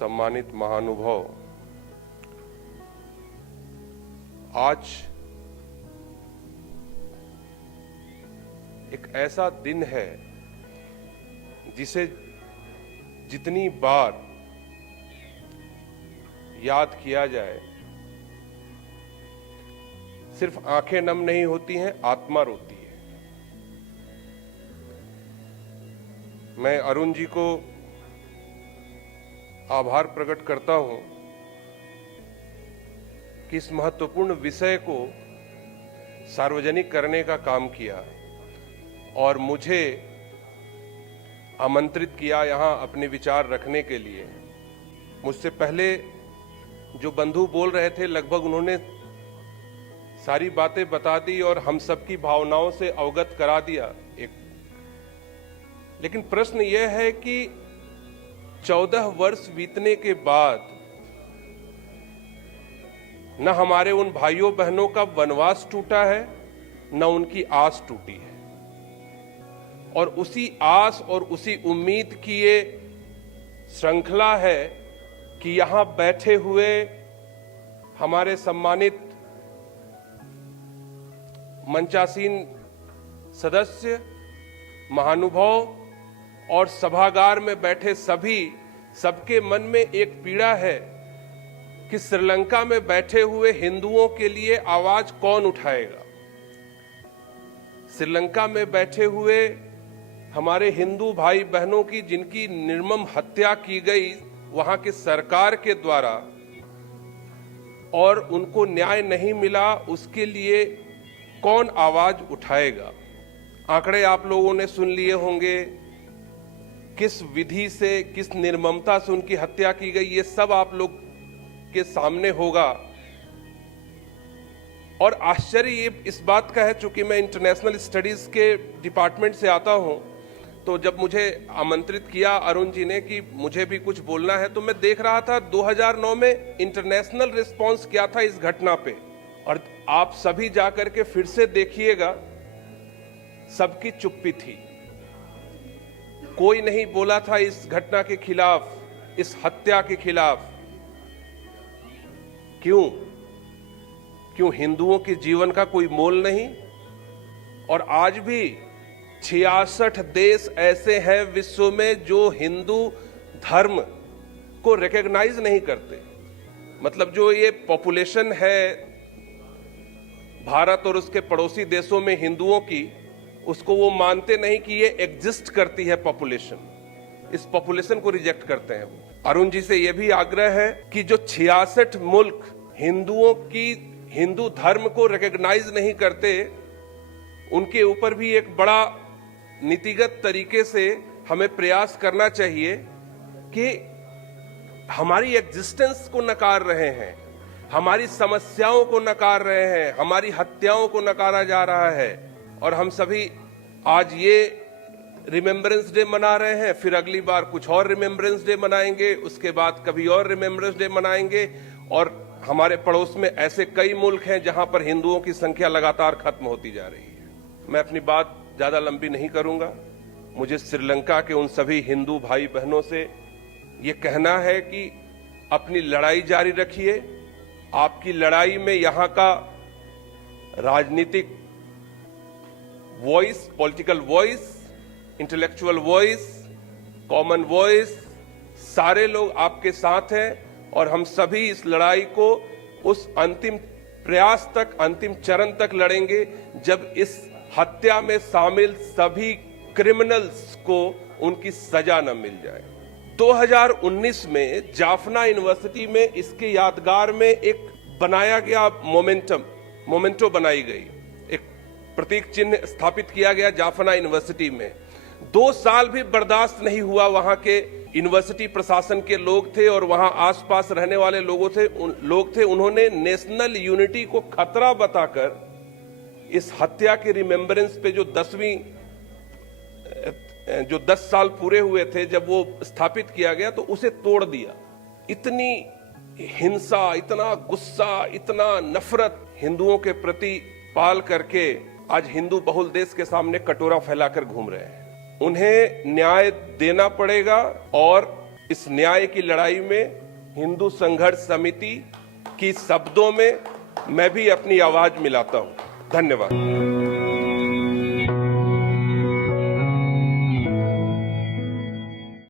सम्मानित महानुभाव, आज एक ऐसा दिन है जिसे जितनी बार याद किया जाए सिर्फ आंखें नम नहीं होती हैं, आत्मा रोती है। मैं अरुण जी को आभार प्रकट करता हूं कि इस महत्वपूर्ण विषय को सार्वजनिक करने का काम किया और मुझे आमंत्रित किया यहां अपने विचार रखने के लिए। मुझसे पहले जो बंधु बोल रहे थे, लगभग उन्होंने सारी बातें बता दी और हम सबकी भावनाओं से अवगत करा दिया। लेकिन प्रश्न यह है कि 14 वर्ष बीतने के बाद न हमारे उन भाइयों बहनों का वनवास टूटा है, न उनकी आस टूटी है। और उसी आस और उसी उम्मीद की ये श्रृंखला है कि यहां बैठे हुए हमारे सम्मानित मंचासीन सदस्य, महानुभाव और सभागार में बैठे सबके मन में एक पीड़ा है कि श्रीलंका में बैठे हुए हिंदुओं के लिए आवाज कौन उठाएगा। श्रीलंका में बैठे हुए हमारे हिंदू भाई बहनों की जिनकी निर्मम हत्या की गई वहां की सरकार के द्वारा और उनको न्याय नहीं मिला, उसके लिए कौन आवाज उठाएगा। आंकड़े आप लोगों ने सुन लिए होंगे, किस विधि से, किस निर्ममता से उनकी हत्या की गई, ये सब आप लोग के सामने होगा। और आश्चर्य ये इस बात का है, चूंकि मैं इंटरनेशनल स्टडीज के डिपार्टमेंट से आता हूं, तो जब मुझे आमंत्रित किया अरुण जी ने कि मुझे भी कुछ बोलना है, तो मैं देख रहा था 2009 में इंटरनेशनल रिस्पांस क्या था इस घटना पे। और आप सभी जाकर के फिर से देखिएगा, सबकी चुप्पी थी, कोई नहीं बोला था इस घटना के खिलाफ, इस हत्या के खिलाफ। क्यों हिंदुओं के जीवन का कोई मोल नहीं? और आज भी 66 देश ऐसे हैं विश्व में जो हिंदू धर्म को रिकॉग्नाइज नहीं करते। मतलब जो ये पॉपुलेशन है भारत और उसके पड़ोसी देशों में हिंदुओं की, उसको वो मानते नहीं कि ये एग्जिस्ट करती है पॉपुलेशन। इस पॉपुलेशन को रिजेक्ट करते हैं। अरुण जी से यह भी आग्रह है कि जो 66 मुल्क हिंदुओं की हिंदू धर्म को रिकॉग्नाइज नहीं करते, उनके ऊपर भी एक बड़ा नीतिगत तरीके से हमें प्रयास करना चाहिए कि हमारी एग्जिस्टेंस को नकार रहे हैं, हमारी समस्याओं को नकार रहे हैं, हमारी हत्याओं को नकारा जा रहा है। और हम सभी आज ये रिमेम्बरेंस डे मना रहे हैं, फिर अगली बार कुछ और रिमेम्बरेंस डे मनाएंगे, उसके बाद कभी और रिमेम्बरेंस डे मनाएंगे। और हमारे पड़ोस में ऐसे कई मुल्क हैं जहां पर हिंदुओं की संख्या लगातार खत्म होती जा रही है। मैं अपनी बात ज्यादा लंबी नहीं करूंगा। मुझे श्रीलंका के उन सभी हिंदू भाई बहनों से ये कहना है कि अपनी लड़ाई जारी रखिए। आपकी लड़ाई में यहां का राजनीतिक voice, political voice, intellectual voice, common voice, सारे लोग आपके साथ हैं। और हम सभी इस लड़ाई को उस अंतिम प्रयास तक, अंतिम चरण तक लड़ेंगे जब इस हत्या में शामिल सभी क्रिमिनल्स को उनकी सजा न मिल जाए। 2019 में जाफना यूनिवर्सिटी में इसके यादगार में एक बनाया गया मोमेंटो बनाई गई, एक प्रतीक चिन्ह स्थापित किया गया जाफना यूनिवर्सिटी में। 2 साल भी बर्दाश्त नहीं हुआ। वहां के यूनिवर्सिटी प्रशासन के लोग थे और वहां आसपास रहने वाले लोग थे, उन्होंने नेशनल यूनिटी को खतरा बताकर इस हत्या के रिमेम्बरेंस पे जो 10 साल पूरे हुए थे जब वो स्थापित किया गया, तो उसे तोड़ दिया। इतनी हिंसा, इतना गुस्सा, इतना नफरत हिंदुओं के प्रति पाल करके आज हिंदू बहुल देश के सामने कटोरा फैलाकर घूम रहे हैं। उन्हें न्याय देना पड़ेगा और इस न्याय की लड़ाई में हिंदू संघर्ष समिति की शब्दों में मैं भी अपनी आवाज मिलाता हूं। धन्यवाद।